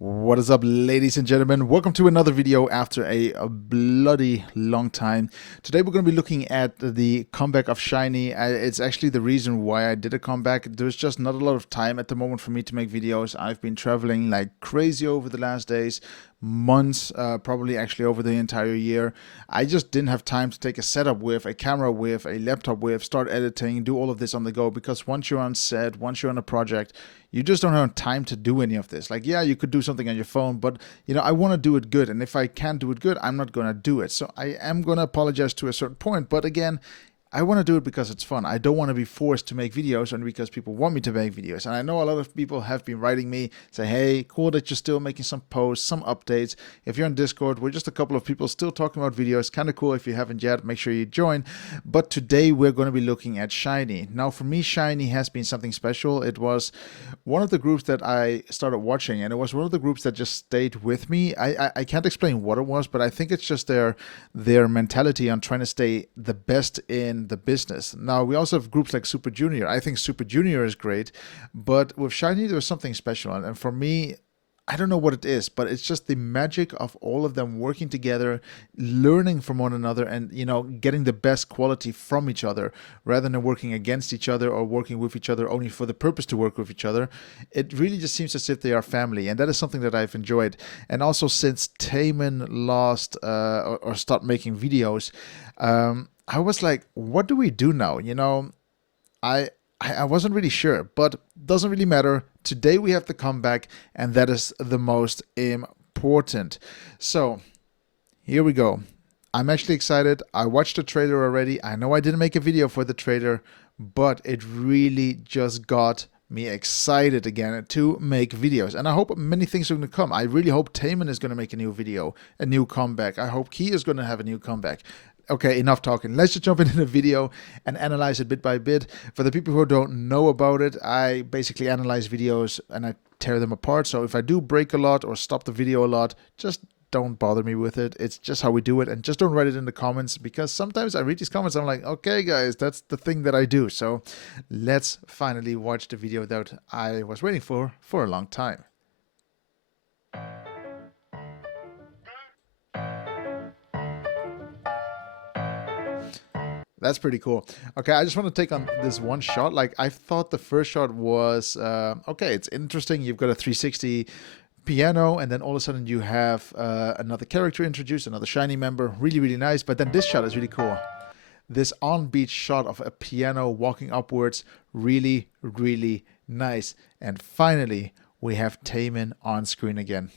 What is up, ladies and gentlemen? Welcome to another video after a bloody long time. Today we're going to be looking at the comeback of SHINee. It's actually the reason why I did a comeback. There's just not a lot of time at the moment for me to make videos. I've been traveling like crazy over the last days, months, probably actually over the entire year. I just didn't have time to take a setup with, a camera with, a laptop with, start editing, do all of this on the go, because once you're on set, once you're on a project, you just don't have time to do any of this. Like, yeah, you could do something on your phone, but you know, I want to do it good. And if I can't do it good, I'm not going to do it. So I am going to apologize to a certain point. But again, I want to do it because it's fun. I don't want to be forced to make videos and because people want me to make videos. And I know a lot of people have been writing me, say, hey, cool that you're still making some posts, some updates. If you're on Discord, we're just a couple of people still talking about videos. Kind of cool. If you haven't yet, make sure you join. But today we're going to be looking at SHINee. Now, for me, SHINee has been something special. It was one of the groups that I started watching, and it was one of the groups that just stayed with me. I can't explain what it was, but I think it's just their mentality on trying to stay the best in the business. Now, we also have groups like Super Junior. I think Super Junior is great, but with SHINee there's something special, and for me, I don't know what it is, but it's just the magic of all of them working together, learning from one another, and you know, getting the best quality from each other rather than working against each other or working with each other only for the purpose to work with each other. It really just seems as if they are family, and that is something that I've enjoyed. And also, since Taemin lost or stopped making videos, I was like, what do we do now? You know, I wasn't really sure, but doesn't really matter. Today we have the comeback, and that is the most important. So here we go. I'm actually excited. I watched the trailer already. I know I didn't make a video for the trailer, but it really just got me excited again to make videos, and I hope many things are going to come. I really hope Taemin is going to make a new video, a new comeback. I hope Key is going to have a new comeback. Okay, enough talking. Let's just jump into the video and analyze it bit by bit. For the people who don't know about it, I basically analyze videos and I tear them apart. So if I do break a lot or stop the video a lot, just don't bother me with it. It's just how we do it, and just don't write it in the comments, because sometimes I read these comments, I'm like, okay guys, that's the thing that I do. So let's finally watch the video that I was waiting for a long time. That's pretty cool. Okay, I just want to take on this one shot. Like, I thought the first shot was, okay, it's interesting. You've got a 360 piano, and then all of a sudden you have another character introduced, another SHINee member. Really, really nice. But then this shot is really cool. This on-beat shot of a piano walking upwards. Really, really nice. And finally, we have Taemin on screen again.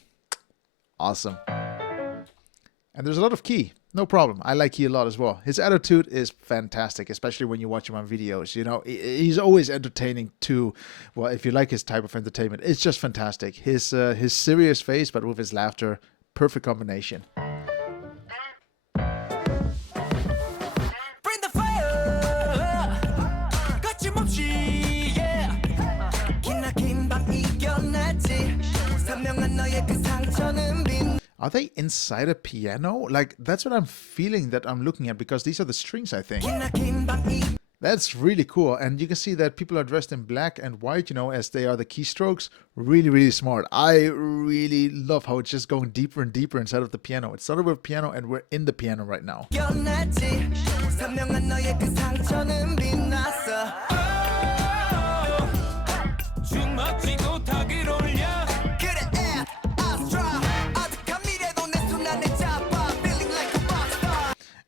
Awesome. And there's a lot of Key. No problem. I like Key a lot as well. His attitude is fantastic, especially when you watch him on videos. You know, he's always entertaining too. Well, if you like his type of entertainment, it's just fantastic. His serious face, but with his laughter, perfect combination. Are they inside a piano? Like, that's what I'm feeling that I'm looking at, because these are the strings, I think. That's really cool. And you can see that people are dressed in black and white, you know, as they are the keystrokes. Really, really smart. I really love how it's just going deeper and deeper inside of the piano. It started with piano, and we're in the piano right now.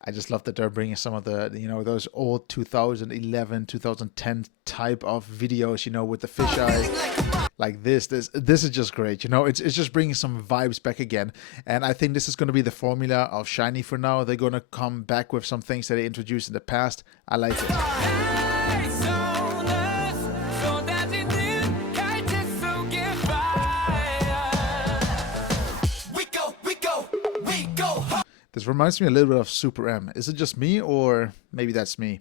I just love that they're bringing some of the, you know, those old 2011, 2010 type of videos, you know, with the fisheye like this. This is just great. You know, it's just bringing some vibes back again. And I think this is going to be the formula of SHINee for now. They're going to come back with some things that they introduced in the past. I like it. This reminds me a little bit of Super M. Is it just me, or maybe that's me?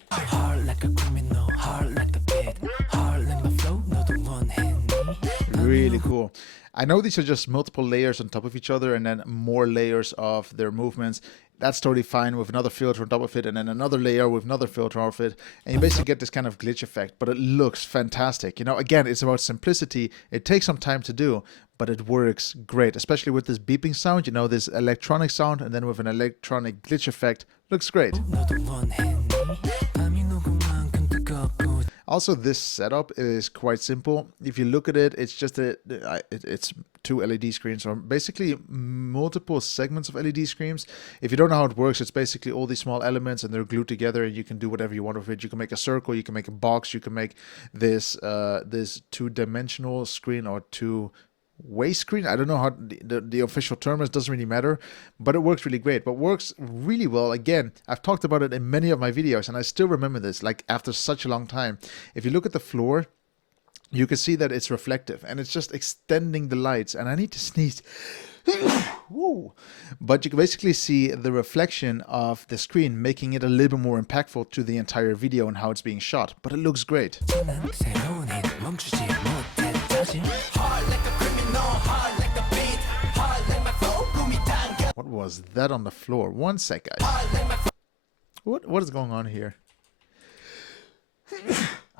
Really cool. I know these are just multiple layers on top of each other, and then more layers of their movements. that's totally fine with another filter on top of it, and then another layer with another filter off it, and you basically get this kind of glitch effect, but it looks fantastic. You know, again, it's about simplicity. It takes some time to do, but it works great, especially with this beeping sound, you know, this electronic sound, and then with an electronic glitch effect. Looks great. Also, this setup is quite simple. If you look at it, it's just it's two LED screens, or basically multiple segments of LED screens. If you don't know how it works, it's basically all these small elements and they're glued together, and you can do whatever you want with it. You can make a circle, you can make a box, you can make this this two-dimensional screen or two-way screen. I don't know how the official term is, doesn't really matter, but it works really great. But works really well. Again, I've talked about it in many of my videos, and I still remember this, like after such a long time. If you look at the floor, you can see that it's reflective, and it's just extending the lights. And I need to sneeze. Woo. But you can basically see the reflection of the screen, making it a little bit more impactful to the entire video and how it's being shot. But it looks great. What was that on the floor? One sec, guys. What is going on here?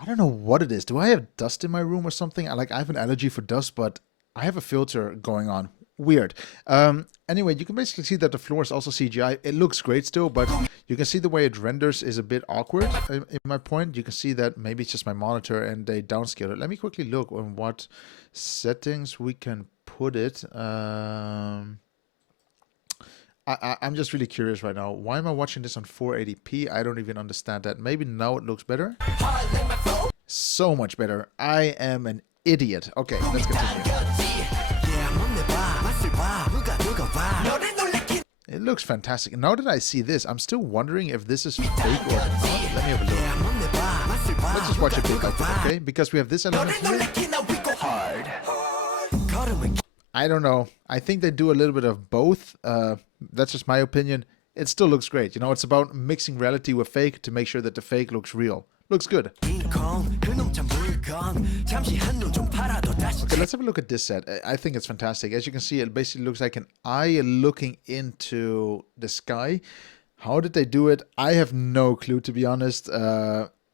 I don't know what it is. Do I have dust in my room or something? I have an allergy for dust, but I have a filter going on. Weird. Anyway, you can basically see that the floor is also CGI. It looks great still, but you can see the way it renders is a bit awkward. In my point, you can see that maybe it's just my monitor and they downscale it. Let me quickly look on what settings we can put it. I'm just really curious right now. Why am I watching this on 480p? I don't even understand that. Maybe now it looks better. So much better. I am an idiot. Okay, let's continue. It looks fantastic. Now that I see this, I'm still wondering if this is fake or not. Let me have a look. Let's just watch it build up, okay? Because we have this element here. I don't know. I think they do a little bit of both. That's just my opinion. It still looks great. You know, it's about mixing reality with fake to make sure that the fake looks real. Looks good. Okay, let's have a look at this set. I think it's fantastic. As you can see, it basically looks like an eye looking into the sky. How did they do it? I have no clue, to be honest.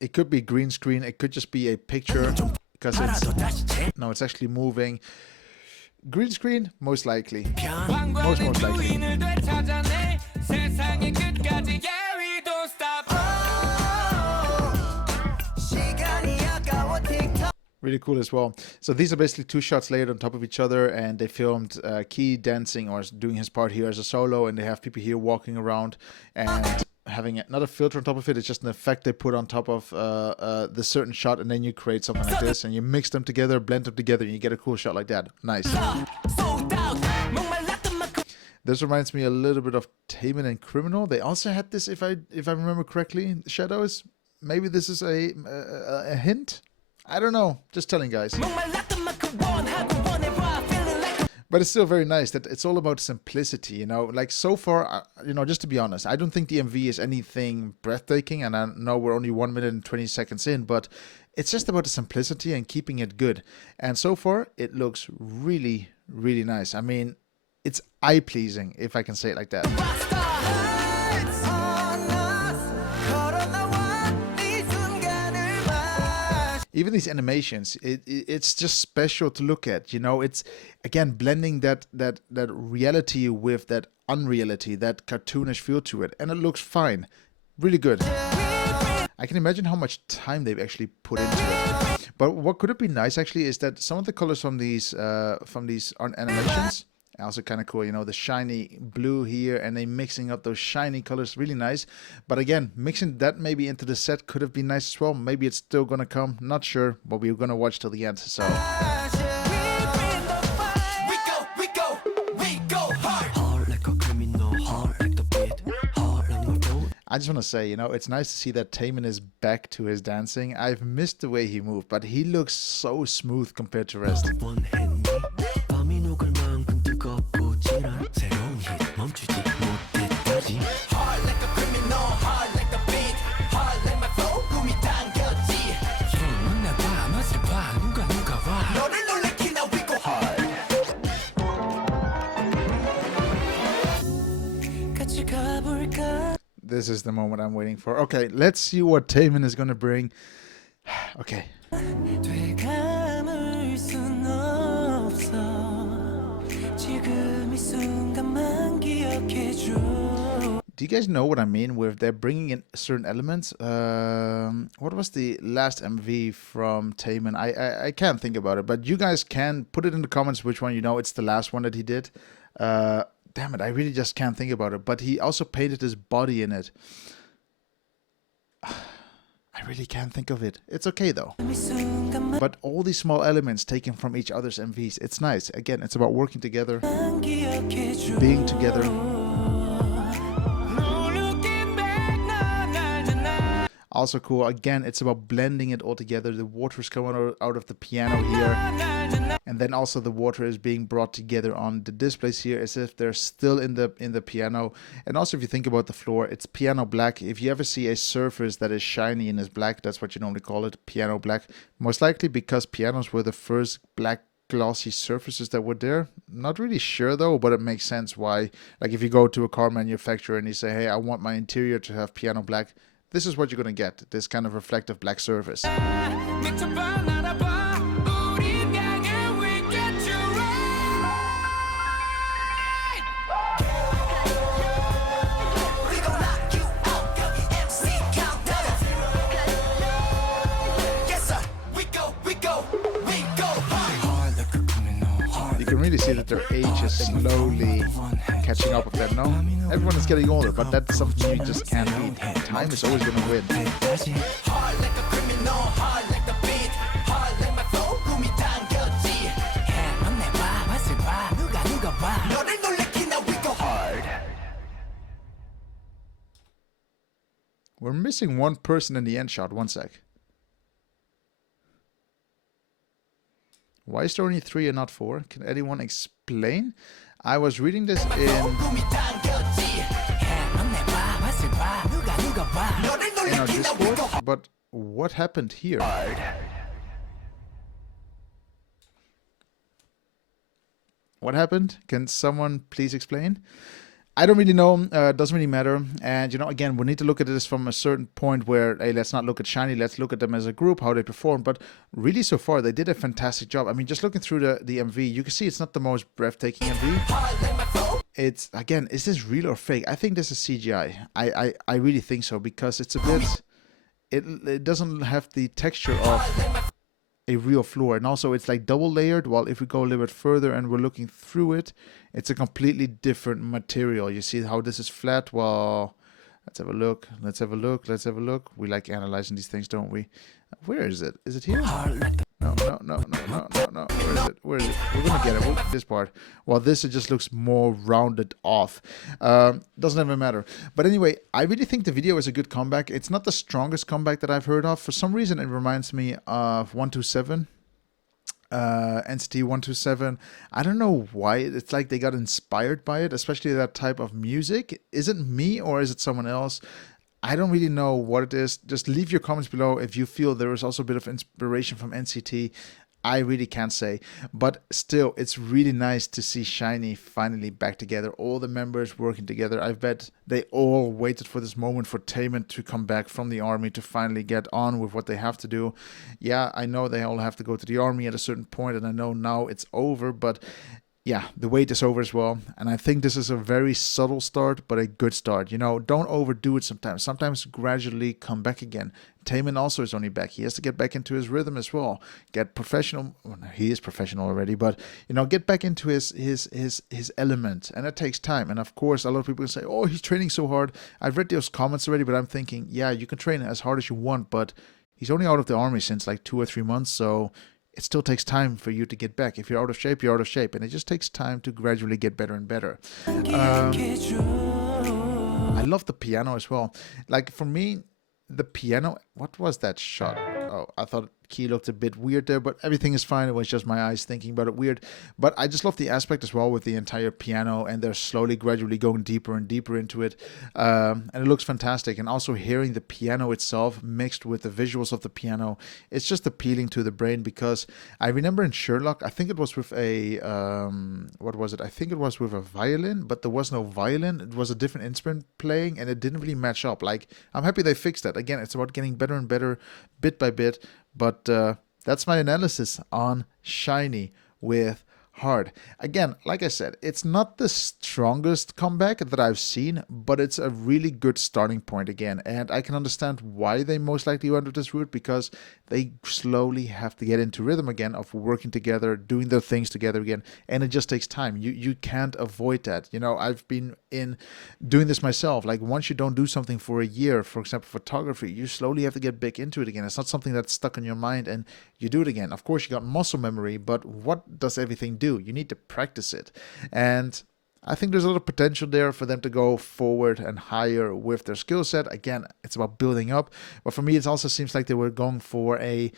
It could be green screen. It could just be a picture because it's actually moving. Green screen, most likely. Most likely. Really cool as well. So these are basically two shots layered on top of each other, and they filmed Key dancing or doing his part here as a solo, and they have people here walking around and having another filter on top of it. It's just an effect they put on top of the certain shot, and then you create something like this, and you mix them together, blend them together, and you get a cool shot like that. Nice. This reminds me a little bit of Taman and Criminal. They also had this, if I remember correctly, shadows. Maybe this is a hint. I don't know. Just telling, guys. But it's still very nice that it's all about simplicity, you know. Like so far, you know, just to be honest, I don't think the MV is anything breathtaking, and I know we're only 1 minute and 20 seconds in, but it's just about the simplicity and keeping it good. And so far, it looks really, really nice. I mean, it's eye-pleasing, if I can say it like that. Even these animations, it's just special to look at. You know, it's again blending that reality with that unreality, that cartoonish feel to it, and it looks fine, really good. I can imagine how much time they've actually put into it. But what could have been nice actually is that some of the colors from these animations. Also kind of cool, you know, the shiny blue here, and they mixing up those shiny colors, really nice. But again, mixing that maybe into the set could have been nice as well. Maybe it's still gonna come, not sure, but we're gonna watch till the end. So I just want to say, you know, it's nice to see that Taman is back to his dancing. I've missed the way he moved, but he looks so smooth compared to the rest. This is the moment I'm waiting for. Okay, let's see what Taemin is gonna bring. Okay. Do you guys know what I mean with they're bringing in certain elements? What was the last MV from Taemin? I can't think about it, but you guys can put it in the comments which one you know. It's the last one that he did. Damn it, I really just can't think about it. But he also painted his body in it. I really can't think of it. It's okay though. But all these small elements taken from each other's MVs, it's nice. Again, it's about working together, being together. Also cool. Again, it's about blending it all together. The water is coming out of the piano here, and then also the water is being brought together on the displays here, as if they're still in the piano. And also, if you think about the floor, it's piano black. If you ever see a surface that is shiny and is black, that's what you normally call it, piano black. Most likely because pianos were the first black glossy surfaces that were there. Not really sure though, but it makes sense why. Like if you go to a car manufacturer and you say, hey, I want my interior to have piano black, this is what you're going to get, this kind of reflective black surface. You can really see that their age is slowly catching up with them, no? Everyone is getting older, but that's something you just can't beat. Time is always going to win. We're missing one person in the end shot. One sec. Why is there only 3 and not 4? Can anyone explain? I was reading this in our Discord, but what happened here? What happened? Can someone please explain? I don't really know. Doesn't really matter. And, you know, again, we need to look at this from a certain point where, hey, let's not look at SHINee. Let's look at them as a group, how they perform. But really, so far, they did a fantastic job. I mean, just looking through the MV, you can see it's not the most breathtaking MV. It's, again, is this real or fake? I think this is CGI. I really think so, because it's a bit... It doesn't have the texture of a real floor, and also it's like double layered, while if we go a little bit further and we're looking through it, it's a completely different material. You see how this is flat? Well, let's have a look. We like analyzing these things, don't we? Where is it? Is it here? No. Where is it? We're gonna get it. This part. Well, this it just looks more rounded off. Doesn't even matter. But anyway, I really think the video is a good comeback. It's not the strongest comeback that I've heard of. For some reason, it reminds me of 127. NCT 127. I don't know why. It's like they got inspired by it, especially that type of music. Is it me or is it someone else? I don't really know what it is. Just leave your comments below if you feel there is also a bit of inspiration from NCT. I really can't say, but still, it's really nice to see SHINee finally back together. All the members working together. I bet they all waited for this moment for Taemin to come back from the army to finally get on with what they have to do. Yeah, I know they all have to go to the army at a certain point, and I know now it's over, but yeah, the wait is over as well. And I think this is a very subtle start, but a good start. You know, don't overdo it sometimes. Sometimes gradually come back again. Taemin also is only back. He has to get back into his rhythm as well. Get professional. Well, he is professional already, but, you know, get back into his element. And it takes time. And of course, a lot of people say, oh, he's training so hard. I've read those comments already, but I'm thinking, yeah, you can train as hard as you want, but he's only out of the army since like 2 or 3 months. So it still takes time for you to get back. If you're out of shape, you're out of shape. And it just takes time to gradually get better and better. I love the piano as well. Like, for me, the piano... What was that shot? Oh, I thought Key looked a bit weird there, but everything is fine. It was just my eyes thinking about it weird. But I just love the aspect as well with the entire piano, and they're slowly, gradually going deeper and deeper into it. And it looks fantastic. And also hearing the piano itself mixed with the visuals of the piano, it's just appealing to the brain, because I remember in Sherlock, I think it was with a what was it? I think it was with a violin, but there was no violin. It was a different instrument playing, and it didn't really match up. Like, I'm happy they fixed that. Again, it's about getting better and better, bit by bit. But that's my analysis on SHINee with Hard. Again, like I said, it's not the strongest comeback that I've seen, but it's a really good starting point again. And I can understand why they most likely went with this route, because they slowly have to get into rhythm again of working together, doing their things together again. And it just takes time. You can't avoid that. You know, I've been in doing this myself. Like, once you don't do something for a year, for example, photography, you slowly have to get back into it again. It's not something that's stuck in your mind and you do it again. Of course, you got muscle memory, but what does everything do? You need to practice it. And I think there's a lot of potential there for them to go forward and higher with their skill set. Again, it's about building up. But for me, it also seems like they were going for a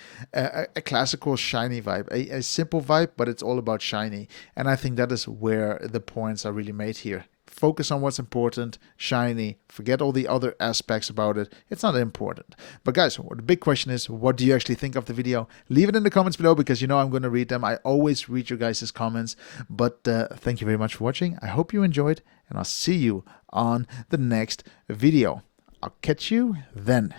classical SHINee vibe, a simple vibe, but it's all about SHINee. And I think that is where the points are really made here. Focus on what's important, SHINee, forget all the other aspects about it. It's not important. But guys, the big question is, what do you actually think of the video? Leave it in the comments below, because you know I'm going to read them. I always read your guys' comments. But thank you very much for watching. I hope you enjoyed, and I'll see you on the next video. I'll catch you then.